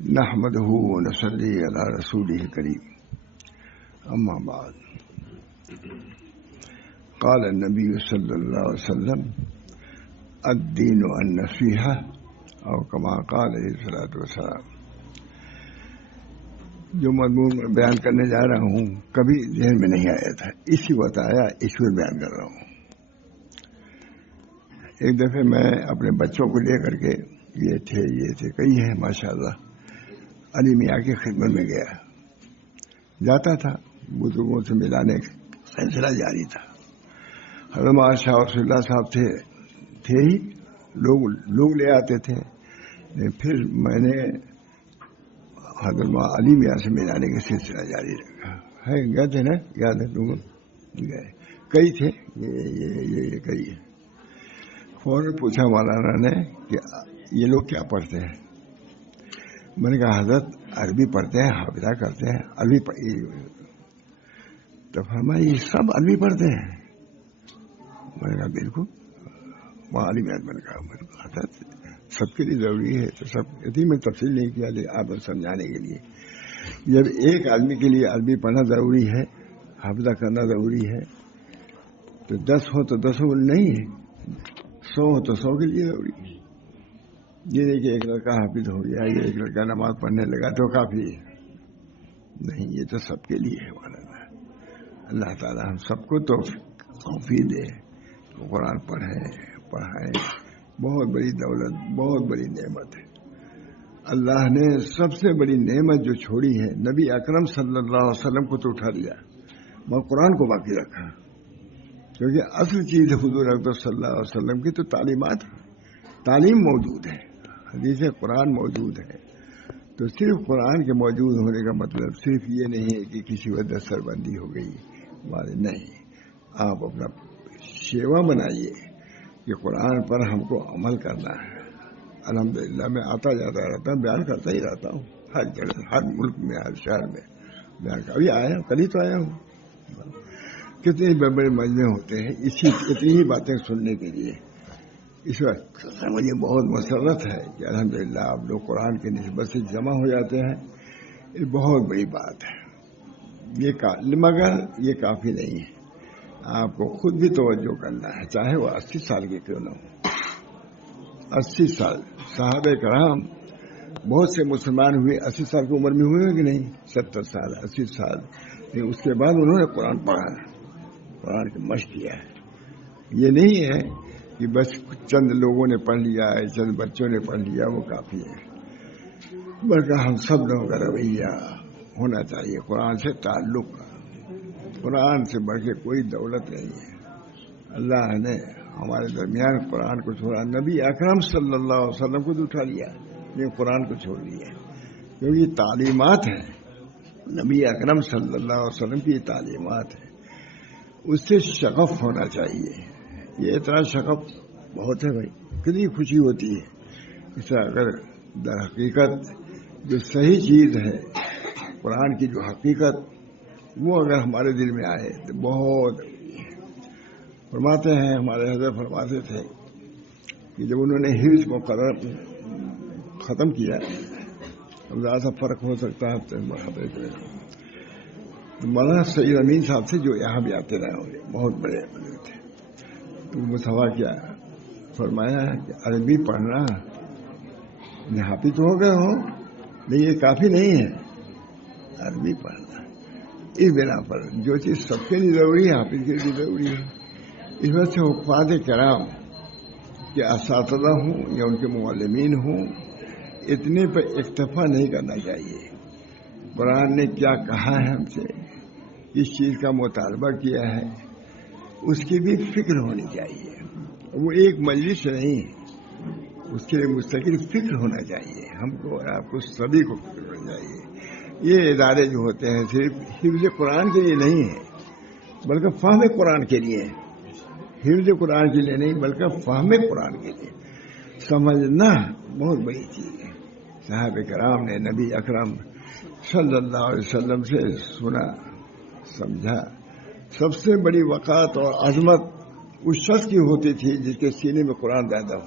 نحمده ونصلي على رسوله الكريم أما بعد قال النبي صلى الله عليه وسلم الدين النصيحة أو كما قال عليه الصلاة والسلام. جو مضمون میں بیان کرنے جا رہا ہوں کبھی ذہن میں نہیں آیا تھا، اسی وقت آیا، اس وقت بیان کر رہا ہوں. ایک دفعہ میں اپنے بچوں کو لے کر کے یہ تھے کئی ہیں ماشاءاللہ، علی میاں کی خدمت میں گیا، جاتا تھا، بزرگوں سے ملانے کا سلسلہ جاری تھا. حضرت شاہ رسول اللہ صاحب تھے ہی، لوگ لے آتے تھے. پھر میں نے حضرت علی میاں سے ملانے کا سلسلہ جاری رکھا. گئے تھے نا، یاد ہے تم گئے؟ کئی تھے، یہ کئی ہے. فوراً پوچھا مولانا نے کہ یہ لوگ کیا پڑھتے ہیں؟ میں نے کہا حضرت عربی پڑھتے ہیں، حافظہ کرتے ہیں، عربی تو فرمایا یہ سب عربی پڑھتے ہیں؟ میں نے کہا بالکل. وہاں علی میاں میں نے کہا حضرت سب کے لیے ضروری ہے تو سب اتنی میں تفصیل نہیں کیا آپ کو سمجھانے کے لیے. جب ایک آدمی کے لیے عربی پڑھنا ضروری ہے، حافظہ کرنا ضروری ہے، تو 10 ہو تو 10 نہیں ہے، 100 ہو تو 100 کے لیے ضروری ہے. یہ نہیں کہ ایک لڑکا حافظ ہو گیا، یہ ایک لڑکا نماز پڑھنے لگا تو کافی ہے. نہیں، یہ تو سب کے لیے ہے. اللہ تعالیٰ ہم سب کو توفیق دے، قرآن پڑھائیں. بہت بڑی دولت، بہت بڑی نعمت ہے. اللہ نے سب سے بڑی نعمت جو چھوڑی ہے، نبی اکرم صلی اللہ علیہ وسلم کو تو اٹھا لیا، مگر قرآن کو باقی رکھا. کیونکہ اصل چیز حضور اکرم صلی اللہ علیہ وسلم کی تو تعلیمات، تعلیم موجود ہے، حدیث قرآن موجود ہے. تو صرف قرآن کے موجود ہونے کا مطلب صرف یہ نہیں ہے کہ کسی وجہ سربندی ہو گئی، نہیں. آپ اپنا شیوا بنائیے کہ قرآن پر ہم کو عمل کرنا ہے. الحمدللہ میں آتا جاتا رہتا ہوں، بیان کرتا ہی رہتا ہوں، ہر جگہ، ہر ملک میں، ہر شہر میں بیان کر. ابھی آیا ہوں، کل ہی تو آیا ہوں. کتنے بڑے بڑے مجمع ہوتے ہیں اتنی ہی باتیں سننے کے لیے. اس وقت مجھے بہت مسرت ہے کہ الحمدللہ آپ لوگ قرآن کی نسبت سے جمع ہو جاتے ہیں. یہ بہت بڑی بات ہے. مگر یہ کافی نہیں ہے، آپ کو خود بھی توجہ کرنا ہے، چاہے وہ 80 سال کے کیوں نہ ہو. 80 سال صحابہ کرام، بہت سے مسلمان ہوئے 80 سال کی عمر میں ہوئے کہ نہیں؟ 70 سال، 80 سال. اس کے بعد انہوں نے قرآن پڑھا، قرآن کی مشق کیا ہے. یہ نہیں ہے کہ بس چند لوگوں نے پڑھ لیا ہے، چند بچوں نے پڑھ لیا، وہ کافی ہے. بلکہ ہم سب لوگوں کا رویہ ہونا چاہیے قرآن سے تعلق. قرآن سے بڑھ کے کوئی دولت نہیں ہے. اللہ نے ہمارے درمیان قرآن کو چھوڑا، نبی اکرم صلی اللہ علیہ وسلم کو اٹھا لیا، لیکن قرآن کو چھوڑ دیا. کیونکہ یہ تعلیمات ہیں، نبی اکرم صلی اللہ علیہ وسلم کی یہ تعلیمات ہیں. اس سے شغف ہونا چاہیے. یہ اتنا شغف بہت ہے بھائی، کتنی خوشی ہوتی ہے. اس سے اگر در حقیقت جو صحیح چیز ہے، قرآن کی جو حقیقت، وہ اگر ہمارے دل میں آئے تو بہت. فرماتے ہیں ہمارے حضرت فرماتے تھے کہ جب انہوں نے حفظ مقرر ختم کیا، اب ذرا سا فرق ہو سکتا ہے مولانا سید امین صاحب سے، جو یہاں بھی آتے رہے ہوں گے، بہت بڑے تھے. تو مسوا کیا، فرمایا کہ عربی پڑھنا حافظ تو ہو گئے ہو، لیکن یہ کافی نہیں ہے، عربی پڑھنا. اس بنا پر جو چیز سب کے لیے ضروری ہے، حافظ کے لیے ضروری ہے. اس وجہ سے حفاظ کرام کے اساتذہ ہوں یا ان کے معلمین ہوں، اتنے پر اکتفا نہیں کرنا چاہیے. قرآن نے کیا کہا ہے ہم سے، کس چیز کا مطالبہ کیا ہے، اس کی بھی فکر ہونی چاہیے. وہ ایک مجلس نہیں ہے، اس کے لیے مستقل فکر ہونا چاہیے. ہم کو اور آپ کو سبھی کو فکر ہونا چاہیے. یہ ادارے جو ہوتے ہیں صرف حفظ قرآن کے لیے نہیں ہے، بلکہ فہم قرآن کے لیے. حفظ قرآن کے لیے نہیں، بلکہ فہم قرآن کے لیے. سمجھنا بہت بڑی چیز ہے. صحابہ کرام نے نبی اکرم صلی اللہ علیہ وسلم سے سنا، سمجھا. سب سے بڑی وقات اور عظمت اس شخص کی ہوتی تھی جس کے سینے میں قرآن زیادہ ہو.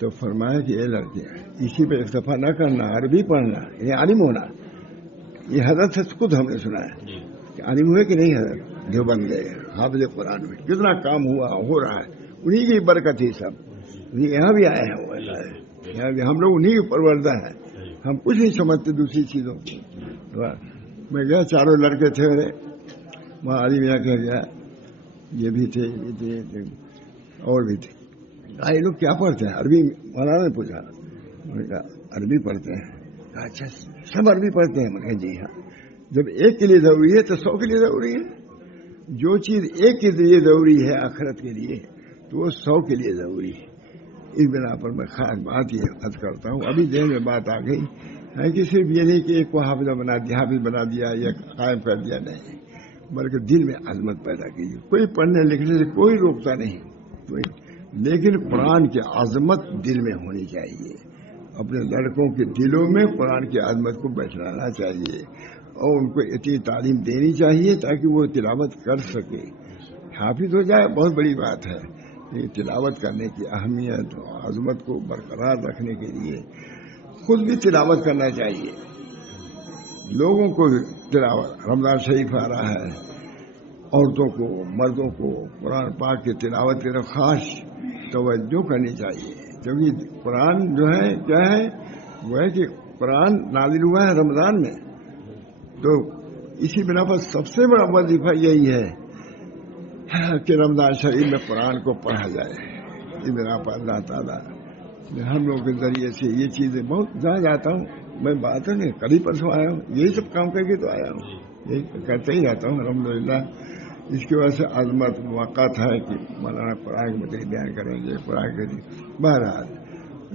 تو فرمایا کہ یہ لڑکیاں اسی پہ اکتفا نہ کرنا، عربی پڑھنا، یعنی عالم ہونا. یہ حضرت سے خود ہم نے سنا ہے کہ عالم ہوئے کہ نہیں. حضرت دیوبند گئے، حافظ قرآن میں کتنا کام ہو رہا ہے، انہیں کی برکت ہی سب. یہاں بھی آئے ہیں وہ، یہاں بھی ہم لوگ انہیں کی پروردہ ہیں. ہم کچھ نہیں سمجھتے دوسری چیزوں کی. میں گیا، چاروں لڑکے تھے میرے وہاں. عالم یہاں کہہ گیا یہ بھی تھے، یہ تھے اور بھی تھے. یہ لوگ کیا پڑھتے ہیں؟ عربی. مولانا نے پوچھا، عربی پڑھتے ہیں. اچھا سب عربی پڑھتے ہیں؟ میں کہا جی ہاں. جب ایک کے لیے ضروری ہے تو 100 کے لیے ضروری ہے. جو چیز ایک کے لیے ضروری ہے آخرت کے لیے تو وہ 100 کے لیے ضروری ہے. اس بنا پر میں خاص بات یہ عرض کرتا ہوں. ابھی ذہن میں بات آ گئی ہے کہ صرف یہ نہیں کہ ایک کو حافظ بنا دیا یا قائم کر دیا، نہیں، بلکہ دل میں عظمت پیدا کیجیے. کوئی پڑھنے لکھنے سے کوئی روکتا نہیں کوئی، لیکن قرآن کی عظمت دل میں ہونی چاہیے. اپنے لڑکوں کے دلوں میں قرآن کی عظمت کو بیٹھانا چاہیے اور ان کو اتنی تعلیم دینی چاہیے تاکہ وہ تلاوت کر سکے. حافظ ہو جائے بہت بڑی بات ہے. یہ تلاوت کرنے کی اہمیت اور عظمت کو برقرار رکھنے کے لیے خود بھی تلاوت کرنا چاہیے. لوگوں کو تلاوت، رمضان شریف آ رہا ہے، عورتوں کو مردوں کو قرآن پاک کی تلاوت کی طرف خاص توجہ کرنی چاہیے. کیونکہ قرآن جو ہے کیا ہے، وہ ہے کہ قرآن نازل ہوا ہے رمضان میں، تو اسی بنا پر سب سے بڑا وظیفہ یہی ہے کہ رمضان شریف میں قرآن کو پڑھا جائے. اس بنا پر اللہ تعالیٰ ہم لوگوں کے ذریعے سے یہ چیزیں بہت جہاں جاتا ہوں میں بات نہیں، کل ہی پرسوں آیا ہوں، یہی سب کام کر کے تو آیا ہوں، یہی کرتے ہی رہتا ہوں الحمدللہ. اس کی وجہ سے عظمت موقع ہے کہ مولانا قرآن کے متعلق بیان کریں گے. قرآن کے بہرحال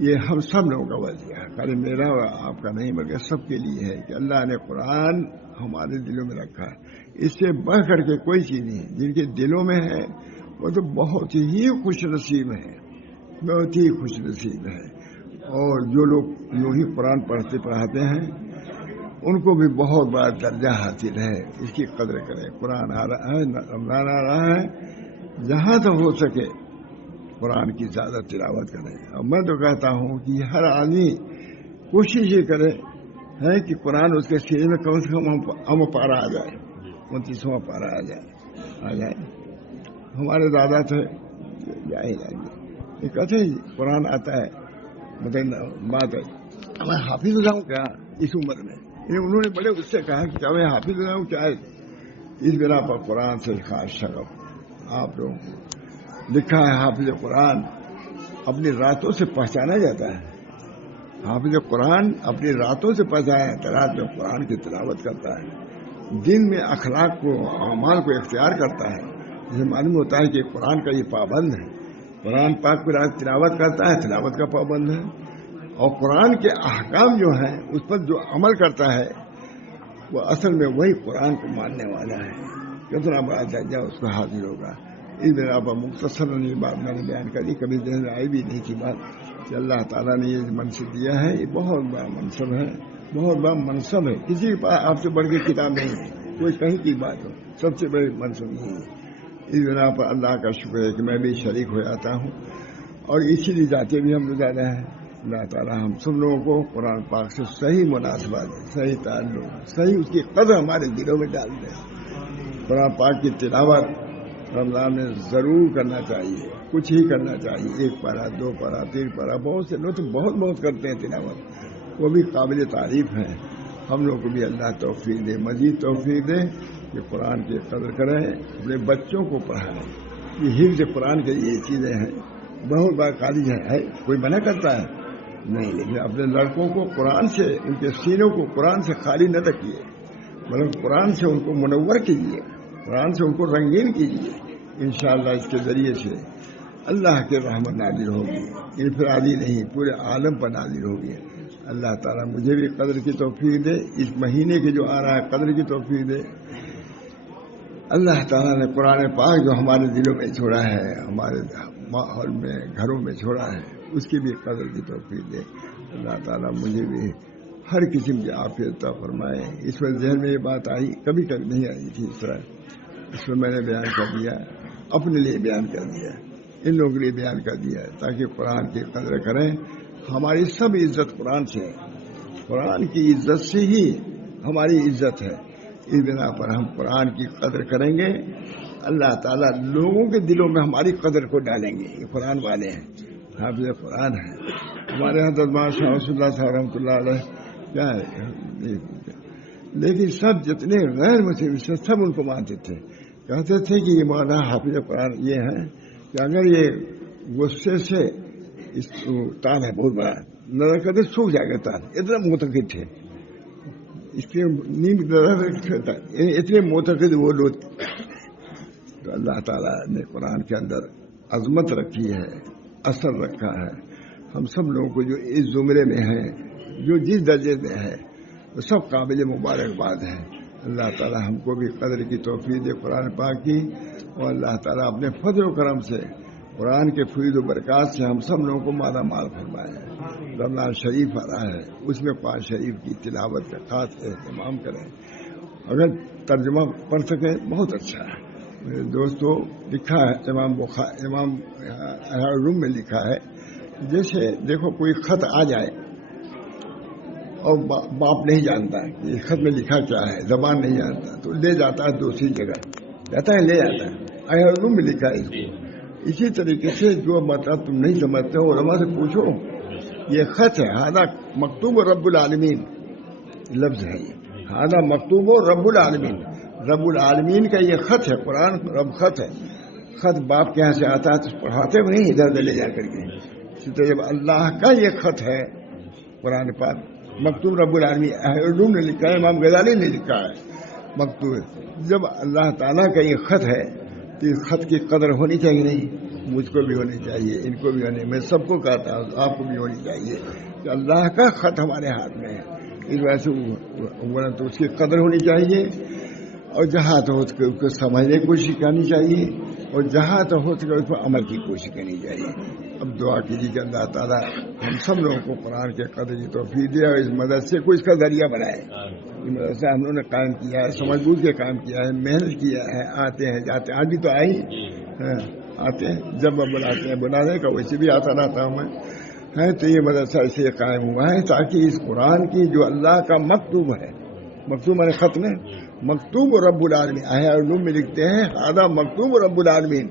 یہ ہم سب لوگوں کا وظیفہ ہے، خالی میرا اور آپ کا نہیں بلکہ سب کے لیے ہے کہ اللہ نے قرآن ہمارے دلوں میں رکھا ہے. اس سے بڑھ کر کے کوئی چیز نہیں. جن کے دلوں میں ہے وہ تو بہت ہی خوش نصیب ہے، بہت ہی خوش نصیب ہے. اور جو لوگ یوں ہی قرآن پڑھاتے ہیں ان کو بھی بہت بڑا درجہ حاصل ہے. اس کی قدر کریں. قرآن آ رہا ہے، رمضان آ رہا ہے، جہاں تک ہو سکے قرآن کی زیادہ تلاوت کریں. اور میں تو کہتا ہوں کہ ہر آدمی کوشش یہ کرے ہے کہ قرآن اس کے سینے میں کم سے کم ام پارا آ جائے، 29واں پارا آ جائے. ہمارے دادا تھے یہ کہتے ہیں قرآن آتا ہے، مطلب بات ہے میں حافظ ہو جاؤں کیا اس عمر میں. انہوں نے بڑے اس سے کہا کہ کیا میں حافظ ہو جاؤں کیا ہے. اس بنا پر قرآن سے خاص شغف آپ لوگوں کو لکھا ہے. حافظ قرآن اپنی راتوں سے پہچانا جاتا ہے. حافظ قرآن اپنی راتوں سے پہچانا جاتا ہے. رات میں قرآن کی تلاوت کرتا ہے، دن میں اخلاق کو اعمال کو اختیار کرتا ہے. جسے معلوم ہوتا ہے کہ قرآن کا یہ پابند ہے. قرآن پاک پر تلاوت کرتا ہے، تلاوت کا پابند ہے. اور قرآن کے احکام جو ہیں اس پر جو عمل کرتا ہے وہ اصل میں وہی قرآن کو ماننے والا ہے. کتنا بڑا درجہ اس کو حاصل ہوگا. اس بنا پر مختصر یہ بات میں نے بیان کری، کبھی ذہن میں آئی بھی نہیں تھی بات کہ اللہ تعالیٰ نے یہ منصب دیا ہے. یہ بہت بڑا منصب ہے، بہت بڑا منصب ہے. کسی کے پاس آپ سے بڑھ کے کتاب نہیں ہے، کوئی کہیں کی بات ہو، سب سے بڑی منصب یہی ہے. اس بنا پر اللہ کا شکر ہے کہ میں بھی شریک ہو جاتا ہوں اور اسی لیے جاتے بھی ہم لوگ زیادہ ہیں. اللہ تعالیٰ ہم سب لوگوں کو قرآن پاک سے صحیح مناسبت، صحیح تعلق، صحیح اس کی قدر ہمارے دلوں میں ڈال دیں. قرآن پاک کی تلاوت رمضان میں ضرور کرنا چاہیے، کچھ ہی کرنا چاہیے. 1 پارہ 2 پارہ 3 پارہ، بہت سے لوگ تو بہت کرتے ہیں تلاوت، وہ بھی قابل تعریف ہیں. ہم لوگ کو بھی اللہ توفیق دے، مزید توفیق دے کہ قرآن کی قدر کریں، اپنے بچوں کو پڑھائیں. یہ حفظ قرآن کے یہ چیزیں ہیں، بہت بڑا کالج ہے. کوئی منع کرتا ہے نہیں، لیکن اپنے لڑکوں کو قرآن سے، ان کے سینوں کو قرآن سے خالی نہ رکھیے، بلکہ قرآن سے ان کو منور کیجیے، قرآن سے ان کو رنگین کیجیے. انشاءاللہ اس کے ذریعے سے اللہ کے رحمت نازل ہوگی، انفرادی نہیں پورے عالم پر نازل ہوگی. اللہ تعالیٰ مجھے بھی قدر کی توفیق دے. اس مہینے کے جو آ رہا ہے قدر کی توفیق دے. اللہ تعالیٰ نے قرآن پاک جو ہمارے دلوں میں چھوڑا ہے، ہمارے ماحول میں گھروں میں چھوڑا ہے، اس کی بھی قدر کی توفیق دے. اللہ تعالیٰ مجھے بھی ہر قسم کی عافیت عطا فرمائے. اس میں ذہن میں یہ بات آئی، کبھی نہیں آئی تھی اس طرح، اس میں نے بیان کر دیا، اپنے لیے بیان کر دیا. ان لوگوں کے لیے بیان کر دیا ہے تاکہ قرآن کی قدر کریں. ہماری سب عزت قرآن سے ہے، قرآن کی عزت سے ہی ہماری عزت ہے. اس بنا پر ہم قرآن کی قدر کریں گے، اللہ تعالیٰ لوگوں کے دلوں میں ہماری قدر کو ڈالیں گے. یہ قرآن والے ہیں، حافظ قرآن ہے. ہمارے حضرت مولانا شاہ رسول اللہ صاحب رحمۃ اللہ علیہ کیا ہے، لیکن سب جتنے غیر مسلم سب ان کو مانتے تھے. کہتے تھے کہ یہ مولانا حافظ قرآن یہ ہیں کہ اگر یہ غصے سے اس تال ہے بہت بڑا، نظر کرتے سوکھ جائے گا تال، اتنا معتقد تھے. اس کے نیند اتنے معتقد وہ لوگ. تو اللہ تعالیٰ نے قرآن کے اندر عظمت رکھی ہے، اثر رکھا ہے. ہم سب لوگوں کو جو اس زمرے میں ہیں، جو جس درجے میں ہے، وہ سب قابل مبارکباد ہیں. اللہ تعالیٰ ہم کو بھی قدر کی توفیق دے قرآن پاک کی، اور اللہ تعالیٰ اپنے فضل و کرم سے قرآن کے فیض و برکات سے ہم سب لوگوں کو مالا مال فرمائے. رمضان شریف آ رہا ہے، اس میں قرآن شریف کی تلاوت کا خاص اہتمام کریں. اگر ترجمہ پڑھ سکیں بہت اچھا ہے. میرے دوستوں لکھا ہے امام روم میں لکھا ہے، جیسے دیکھو کوئی خط آ جائے اور باپ نہیں جانتا کہ اس خط میں لکھا کیا ہے، زبان نہیں جانتا، تو لے جاتا ہے دوسری جگہ، جاتا ہے لے جاتا ہے. روم میں لکھا ہے اس کو. اسی طریقے سے جو مطلب تم نہیں سمجھتے ہو علماء سے پوچھو. یہ خط ہے، ہادہ مکتوب رب العالمین لفظ ہے. یہ ہادہ مکتوب رب العالمین، رب العالمین کا یہ خط ہے. قرآن رب خط ہے. خط باپ کے یہاں سے آتا ہے تو پڑھاتے ہوئے نہیں ادھر ادھر لے جا کر کے. جب اللہ کا یہ خط ہے قرآن پاک مکتوب رب العالمین، اردو نے لکھا ہے، امام غزالی نے لکھا ہے مکتوب. جب اللہ تعالیٰ کا یہ خط ہے تو اس خط کی قدر ہونی چاہیے. نہیں، مجھ کو بھی ہونی چاہیے، ان کو بھی ہونی، میں سب کو کہتا ہوں آپ کو بھی ہونی چاہیے کہ اللہ کا خط ہمارے ہاتھ میں ہے. اس وجہ سے تو اس کی قدر ہونی چاہیے، اور جہاں تو ہو اس کو سمجھنے کی کوشش کرنی چاہیے، اور جہاں تو ہو سکے اس پر عمل کی کوشش کرنی چاہیے. اب دعا کیجیے کہ اللہ تعالیٰ ہم سب لوگوں کو قرآن کے قدر کی توفیق دے اور اس مدرسے کو اس کا ذریعہ بنائے. یہ مدرسہ ہم لوگوں نے قائم کیا ہے، سمجھ بوجھ کے کام کیا ہے، محنت کیا ہے، آتے ہیں جاتے ہیں. آج بھی تو آئی آتے ہیں، جب وہ بلاتے ہیں بلانے کا ویسے بھی آتا رہتا ہوں میں. تو یہ مدرسہ اسے قائم ہوا ہے تاکہ اس قرآن کی جو اللہ کا مکتوب ہے، مکتوب میں خط میں مکتوب رب العالمین، علوم میں لکھتے ہیں آدھا مکتوب رب العالمین،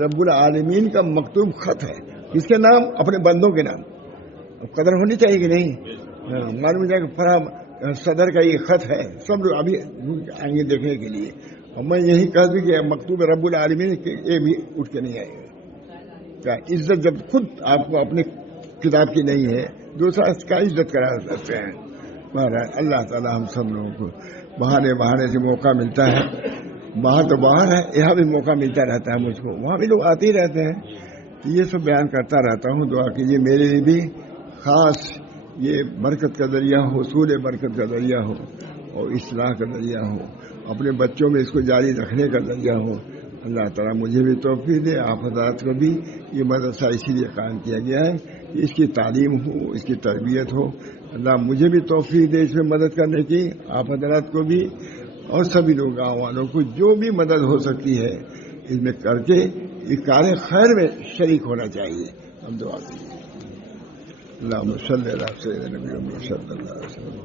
رب العالمین کا مکتوب خط ہے. کس کے نام؟ اپنے بندوں کے نام. قدر ہونی چاہیے کہ نہیں؟ معلوم جائے کہ فلاں صدر کا یہ خط ہے، سب لوگ ابھی آئیں گے دیکھنے کے لیے. اور میں یہی کہہ دوں کہ مکتوب رب العالمین یہ بھی اٹھ کے نہیں آئے گا. کیا عزت جب خود آپ کو اپنی کتاب کی نہیں ہے، دوسرا اس کا عزت کرا سکتے ہیں. اللہ تعالیٰ ہم سب لوگوں کو بہانے سے موقع ملتا ہے. باہر تو باہر ہے، یہاں بھی موقع ملتا رہتا ہے مجھ کو، وہاں بھی لوگ آتے ہی رہتے ہیں. یہ سب بیان کرتا رہتا ہوں. دعا کیجیے میرے لیے بھی خاص یہ برکت کا ذریعہ ہو، حصول برکت کا ذریعہ ہو، اور اصلاح کا ذریعہ ہو، اپنے بچوں میں اس کو جاری رکھنے کا ذریعہ ہو. اللہ تعالیٰ مجھے بھی توفیق دے، آپ حضرات کو بھی. یہ مدرسہ اسی لیے قائم کیا گیا ہے کہ اس کی تعلیم ہو، اس کی تربیت ہو. اللہ مجھے بھی توفیق دے اس میں مدد کرنے کی، آپ حضرات کو بھی، اور سبھی لوگ گاؤں والوں کو جو بھی مدد ہو سکتی ہے اس میں کر کے اس کار خیر میں شریک ہونا چاہیے. ہم دعا کریں. اللہم صلی علی سیدنا محمد صلی اللہ علیہ وسلم.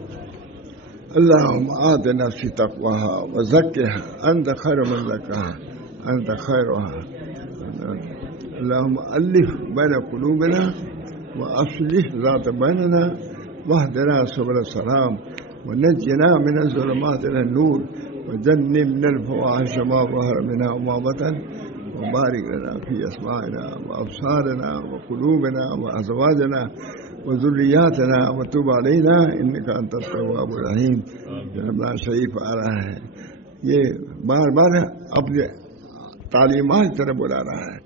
اللہم آت نفسی تقواها وزکها انت خیر من زکاها انت خیرها. اللہم الف بین قلوبنا واصلح ذات بیننا واهدنا سبل السلام ونجنا من الظلمات الى النور وجنبنا الفواحش ما ظهر منها وما بطن وبارك لنا في أسماعنا وأبصارنا وقلوبنا وأزواجنا وذرياتنا وتب علينا إنك أنت التواب الرحيم. رمضان شریف آ رہا ہے، یہ بار بار اپنے تعلیمات کی طرف بلا رہا ہے.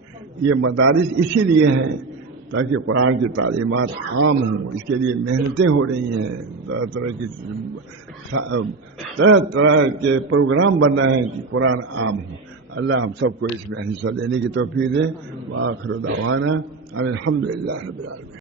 یہ مدارس اسی لیے ہیں تاکہ قرآن کی تعلیمات عام ہوں. اس کے لیے محنتیں ہو رہی ہیں، طرح طرح کے پروگرام بن رہے ہیں کہ قرآن عام ہو. اللہ ہم سب کو اس میں حصہ لینے کی توفیق دے. وآخر دعوانا الحمدللہ رب العالمین.